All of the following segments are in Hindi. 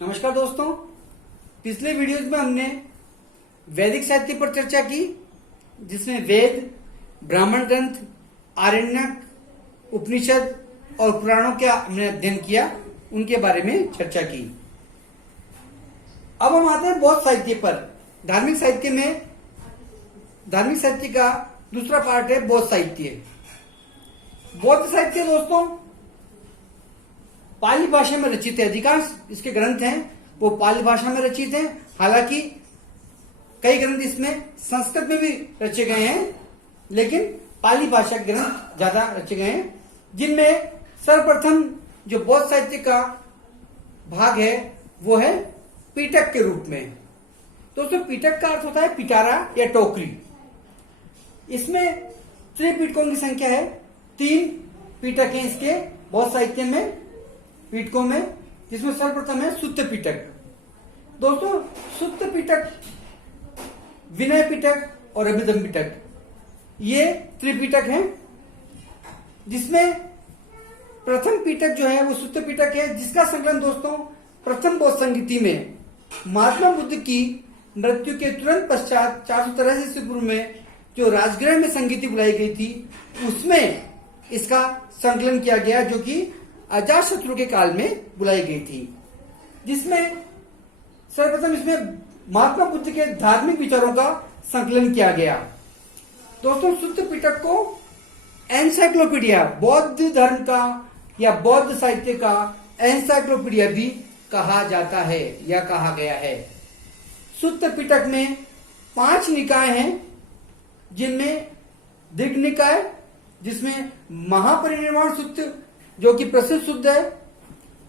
नमस्कार दोस्तों, पिछले वीडियोज में हमने वैदिक साहित्य पर चर्चा की, जिसमें वेद, ब्राह्मण ग्रंथ, आरण्यक, उपनिषद और पुराणों का हमने अध्ययन किया, उनके बारे में चर्चा की। अब हम आते हैं बौद्ध साहित्य पर। धार्मिक साहित्य का दूसरा पार्ट है बौद्ध साहित्य। बौद्ध साहित्य दोस्तों पाली भाषा में रचित है। अधिकांश इसके ग्रंथ हैं वो पाली भाषा में रचित हैं। हालांकि कई ग्रंथ इसमें संस्कृत में भी रचे गए हैं, लेकिन पाली भाषा के ग्रंथ ज्यादा रचे गए हैं, जिनमें सर्वप्रथम जो बौद्ध साहित्य का भाग है वो है पीटक के रूप में। दोस्तों पीटक का अर्थ होता है पिटारा या टोकरी। इसमें त्रिपिटकों की संख्या है, 3 पीटक हैं इसके बौद्ध साहित्य में, पीटकों में, जिसमें सर्वप्रथम है सुत्त पिटक। दोस्तों सुत्त पिटक, विनय पिटक और अभिधम पिटक, ये त्रिपिटक हैं, जिसमें प्रथम पिटक जो है वो सुत्त पिटक है, जिसका संकलन दोस्तों प्रथम बौद्ध संगीति में महात्मा बुद्ध की मृत्यु के तुरंत पश्चात 483 ईस्वी पूर्व में जो राजगृह में संगीति बुलाई गई थी, उसमें इसका संकलन किया गया, जो कि अजातशत्रु के काल में बुलाई गई थी, जिसमें सर्वप्रथम इसमें महात्मा बुद्ध के धार्मिक विचारों का संकलन किया गया। दोस्तों सुत्त पिटक को एनसाइक्लोपीडिया, बौद्ध धर्म का या बौद्ध साहित्य का एनसाइक्लोपीडिया भी कहा जाता है या कहा गया है। सुत्त पिटक में 5 निकाय हैं, जिनमें दीर्घ निकाय, जिसमें महापरिनिर्वाण सुत्त जो कि प्रसिद्ध सुत्त है।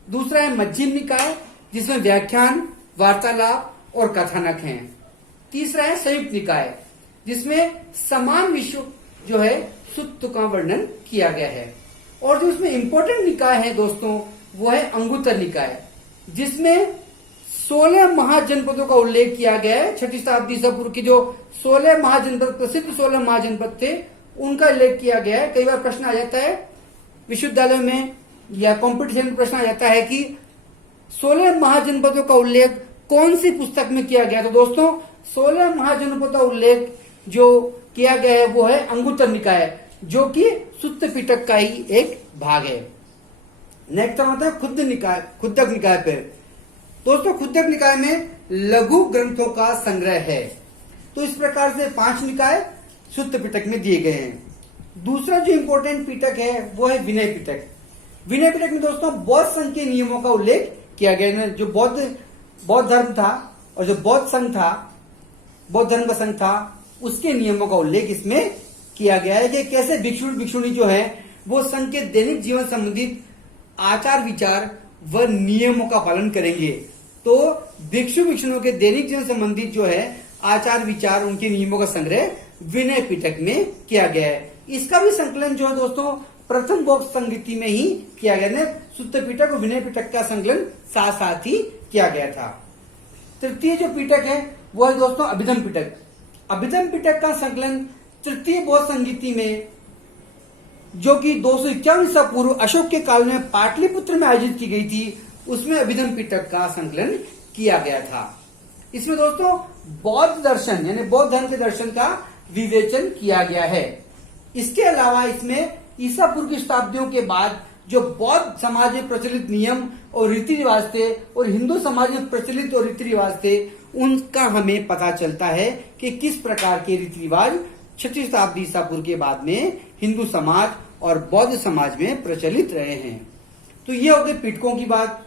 दूसरा है मध्यम निकाय, जिसमें व्याख्यान, वार्तालाप और कथानक हैं। तीसरा है संयुक्त निकाय, जिसमें समान विश्व जो है सुत्त का वर्णन किया गया है। और जो इसमें इंपॉर्टेंट निकाय है दोस्तों वो है अंगुत्तर निकाय, जिसमें 16 महाजनपदों का उल्लेख किया गया है। 6ठी शताब्दी ईसा पूर्व के जो 16 महाजनपद, प्रसिद्ध 16 महाजनपद थे, उनका उल्लेख किया गया है। कई बार प्रश्न आ जाता है विश्वविद्यालय में या कॉम्पिटिशन में, प्रश्न आ जाता है कि 16 महाजनपदों का उल्लेख कौन सी पुस्तक में किया गया। तो दोस्तों 16 महाजनपदों का उल्लेख जो किया गया है वो है अंगुत्तर निकाय, जो कि सुत्त पिटक का ही एक भाग है। नेक्स्ट आता है खुद्दक निकाय पे। दोस्तों खुद्दक निकाय में लघु ग्रंथों का संग्रह है। तो इस प्रकार से 5 निकाय सुत्त पिटक में दिए गए हैं। दूसरा जो इंपॉर्टेंट पिटक है वो है विनय पिटक। विनय पिटक में दोस्तों बौद्ध संघ के नियमों का उल्लेख किया गया है। जो बौद्ध धर्म था और जो बौद्ध धर्म का संघ था, उसके नियमों का उल्लेख इसमें किया गया है कि कैसे भिक्षु भिक्षुणी जो है वो संघ के दैनिक जीवन संबंधित आचार विचार व नियमों का पालन करेंगे। तो भिक्षु भिक्षुणियों के दैनिक जीवन संबंधित जो है आचार विचार, उनके नियमों का संग्रह विनय पिटक में किया गया है। इसका भी संकलन जो है दोस्तों प्रथम बौद्ध संगीति में ही किया गया है। सुत्त पिटक और विनय पिटक का संकलन साथ साथ ही किया गया था। तृतीय जो पिटक है वो है दोस्तों अभिधम पिटक। अभिधम पिटक का संकलन तृतीय बौद्ध संगीति में, जो कि 251 ईसा पूर्व अशोक के काल में पाटलिपुत्र में आयोजित की गई थी, उसमें अभिधम पिटक का संकलन किया गया था। इसमें दोस्तों बौद्ध दर्शन यानी बौद्ध धर्म के दर्शन का विवेचन किया गया है। इसके अलावा इसमें ईसा पूर्व की शताब्दियों के बाद जो बौद्ध समाज में प्रचलित नियम और रीति रिवाज थे और हिंदू समाज में प्रचलित और रीति रिवाज थे, उनका हमें पता चलता है कि किस प्रकार के रीति रिवाज 6ठी शताब्दी ईसा पूर्व के बाद में हिंदू समाज और बौद्ध समाज में प्रचलित रहे हैं। तो ये हो गई पिटकों की बात।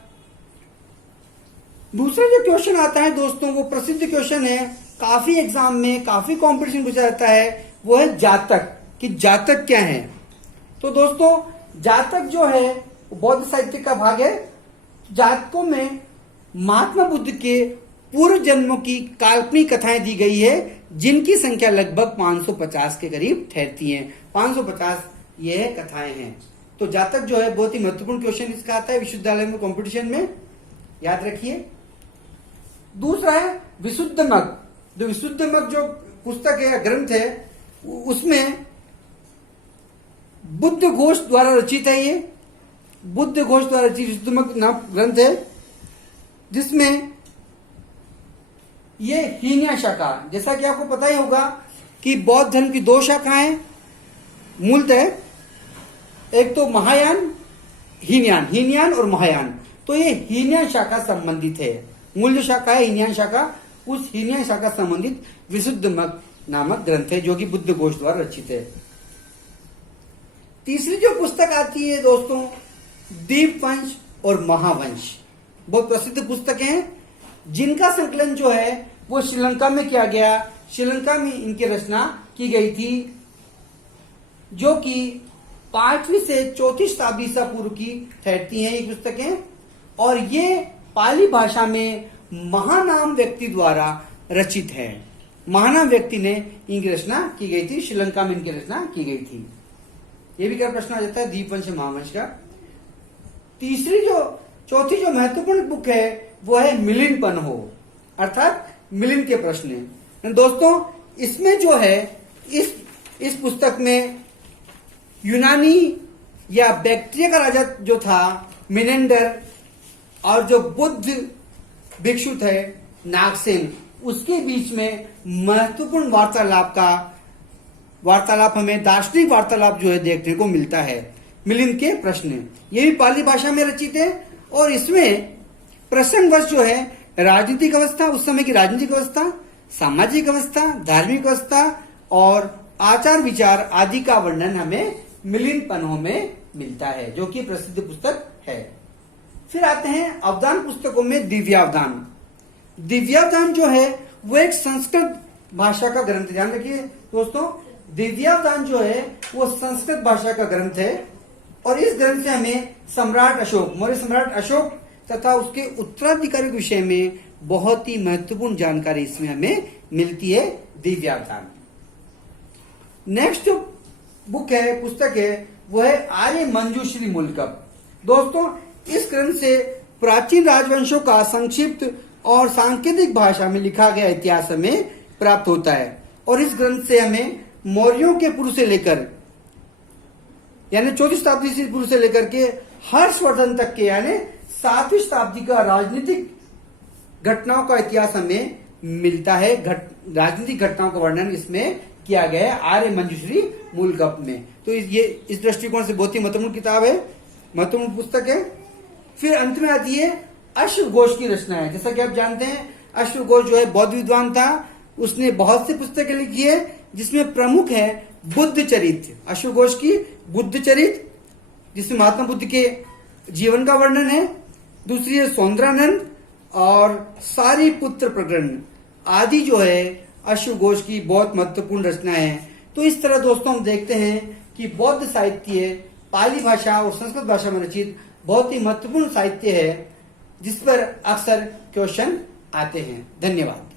दूसरा जो क्वेश्चन आता है दोस्तों, वो प्रसिद्ध क्वेश्चन है, काफी एग्जाम में काफी कंपटीशन पूछा जाता है, वो है जातक, कि जातक क्या है। तो दोस्तों जातक जो है बौद्ध साहित्य का भाग है। जातकों में महात्मा बुद्ध के पूर्व जन्मों की काल्पनिक कथाएं दी गई है, जिनकी संख्या लगभग 550 के करीब ठहरती है। 550 ये कथाएं हैं। तो जातक जो है बहुत ही महत्वपूर्ण क्वेश्चन इसका आता है विश्वविद्यालय में कंपटीशन में, याद रखिए। दूसरा है विशुद्ध मग। जो विशुद्ध मग जो पुस्तक है, ग्रंथ है, उसमें बुद्ध घोष द्वारा रचित है। ये बुद्ध घोष द्वारा रचित विशुद्ध मग नाम ग्रंथ है, जिसमें ये हीनया शाखा, जैसा कि आपको पता ही होगा कि बौद्ध धर्म की दो शाखाएं मूलतः, एक तो महायान, हीनयान और महायान। तो ये हीनयान शाखा संबंधित है। मूल जो शाखा है हीनयान शाखा, उस हीनयान शाखा संबंधित विशुद्ध मत नामक ग्रंथ है जो कि बुद्ध घोष द्वारा रचित है। तीसरी जो पुस्तक आती है दोस्तों, दीपवंश और महावंश, बहुत प्रसिद्ध पुस्तकें हैं जिनका संकलन जो है वो श्रीलंका में किया गया। श्रीलंका में इनकी रचना की गई थी, जो कि 5वीं से 4वीं शताब्दी ईसा पूर्व की ठहरती हैं ये पुस्तकें, और ये पाली भाषा में महानाम व्यक्ति द्वारा रचित है। महानाम व्यक्ति ने इनकी रचना की गई थी, श्रीलंका में इनकी रचना की गई थी। ये भी क्या प्रश्न आ जाता है दीपवंश महावंश का। चौथी जो महत्वपूर्ण बुक है वो है मिलिंद पन्हो, अर्थात मिलिंद के प्रश्न। दोस्तों इसमें जो है इस पुस्तक में यूनानी या बैक्ट्रिया का राजा जो था मिनेंडर, और जो बुद्ध भिक्षु थे नागसेन, उसके बीच में महत्वपूर्ण वार्तालाप हमें दार्शनिक वार्तालाप जो है देखने को मिलता है। मिलिंद के प्रश्न ये भी पाली भाषा में रचित है, और इसमें प्रसंगवश जो है राजनीतिक अवस्था, उस समय की राजनीतिक अवस्था, सामाजिक अवस्था, धार्मिक अवस्था और आचार विचार आदि का वर्णन हमें मिलिंद पन्हो में मिलता है, जो कि प्रसिद्ध पुस्तक है। फिर आते हैं अवदान पुस्तकों में दिव्यावदान। दिव्यावदान जो है वो एक संस्कृत भाषा का ग्रंथ, ध्यान रखिए दोस्तों, दिव्यावदान जो है वो संस्कृत भाषा का ग्रंथ है, और इस ग्रंथ से हमें सम्राट अशोक, मौर्य सम्राट अशोक तथा उसके उत्तराधिकारी के विषय में बहुत ही महत्वपूर्ण जानकारी इसमें हमें मिलती है, दिव्यावदान। नेक्स्ट बुक है, पुस्तक है, वो है आर्य मंजूश्री मूलकप। दोस्तों इस ग्रंथ से प्राचीन राजवंशों का संक्षिप्त और सांकेतिक भाषा में लिखा गया इतिहास हमें प्राप्त होता है, और इस ग्रंथ से हमें मौर्यों के पूर्व से लेकर यानी 4वीं शताब्दी से पूर्व से लेकर के हर्षवर्धन तक के यानी 7वीं शताब्दी का राजनीतिक घटनाओं का इतिहास हमें मिलता है। राजनीतिक घटनाओं का वर्णन इसमें किया गया है आर्य मंजूश्री मूलकप में। तो ये इस दृष्टिकोण से बहुत ही महत्वपूर्ण किताब है, महत्वपूर्ण पुस्तक है। फिर अंत में आती है अश्वघोष की रचना है। जैसा कि आप जानते हैं अश्वघोष जो है बौद्ध विद्वान था, उसने बहुत सी पुस्तकें लिखी है, जिसमें प्रमुख है बुद्ध चरित, अश्वघोष की बुद्ध चरित, जिसमें महात्मा बुद्ध के जीवन का वर्णन है। दूसरी है सौंदरानंद और सारी पुत्र प्रकरण आदि जो है अश्वघोष की बहुत महत्वपूर्ण रचना है। तो इस तरह दोस्तों हम देखते हैं कि बौद्ध साहित्य पाली भाषा और संस्कृत भाषा में रचित बहुत ही महत्वपूर्ण साहित्य है, जिस पर अक्सर क्वेश्चन आते हैं। धन्यवाद।